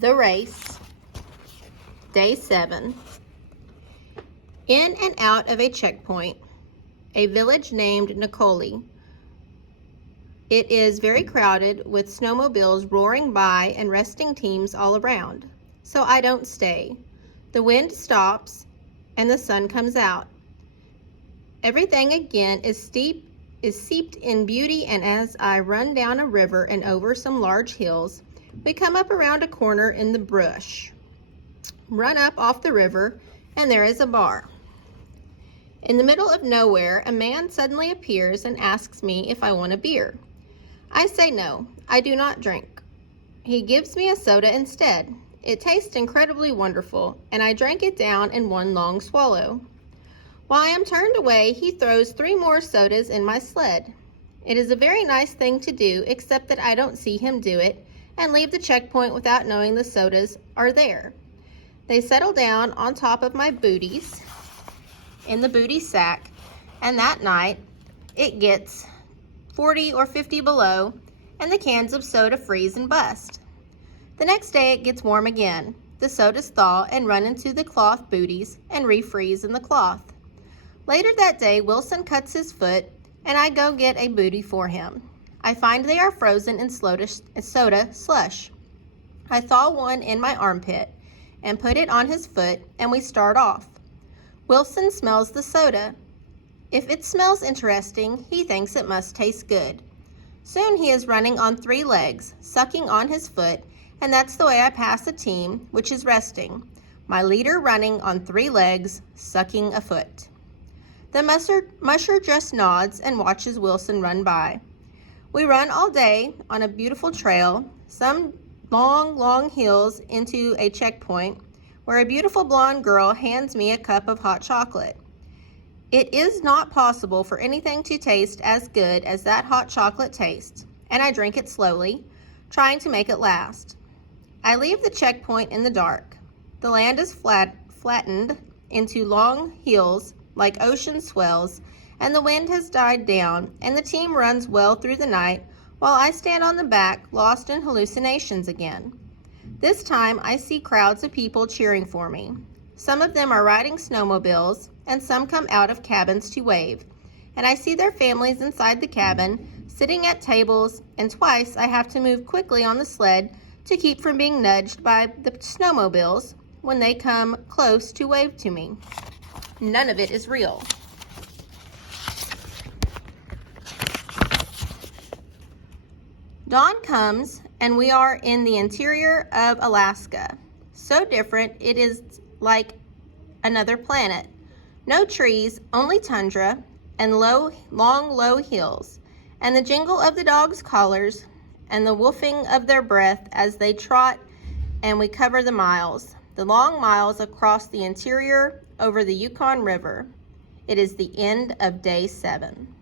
The race, day 7. In and out of a checkpoint, a village named Nicoli. It is very crowded with snowmobiles roaring by and resting teams all around. So I don't stay. The wind stops and the sun comes out. Everything again is steeped in beauty, and as I run down a river and over some large hills, we come up around a corner in the brush. Run up off the river, and there is a bar. In the middle of nowhere, a man suddenly appears and asks me if I want a beer. I say no, I do not drink. He gives me a soda instead. It tastes incredibly wonderful, and I drank it down in one long swallow. While I am turned away, he throws 3 more sodas in my sled. It is a very nice thing to do, except that I don't see him do it and leave the checkpoint without knowing the sodas are there. They settle down on top of my booties in the booty sack, and that night it gets 40 or 50 below, and the cans of soda freeze and bust. The next day it gets warm again. The sodas thaw and run into the cloth booties and refreeze in the cloth. Later that day, Wilson cuts his foot, and I go get a booty for him. I find they are frozen in soda slush. I thaw one in my armpit and put it on his foot, and we start off. Wilson smells the soda. If it smells interesting, he thinks it must taste good. Soon he is running on 3 legs, sucking on his foot, and that's the way I pass a team, which is resting. My leader running on 3 legs, sucking a foot. The musher just nods and watches Wilson run by. We run all day on a beautiful trail, some long hills into a checkpoint, where a beautiful blonde girl hands me a cup of hot chocolate. It is not possible for anything to taste as good as that hot chocolate tastes, and I drink it slowly, trying to make it last. I leave the checkpoint in the dark. The land is flattened into long hills like ocean swells, and the wind has died down, and the team runs well through the night while I stand on the back, lost in hallucinations again. This time I see crowds of people cheering for me. Some of them are riding snowmobiles, and some come out of cabins to wave, and I see their families inside the cabin, sitting at tables, and twice I have to move quickly on the sled to keep from being nudged by the snowmobiles when they come close to wave to me. None of it is real. Dawn comes, and we are in the interior of Alaska. So different, it is like another planet. No trees, only tundra, and long, low hills, and the jingle of the dogs' collars, and the woofing of their breath as they trot, and we cover the miles, the long miles across the interior over the Yukon River. It is the end of day 7.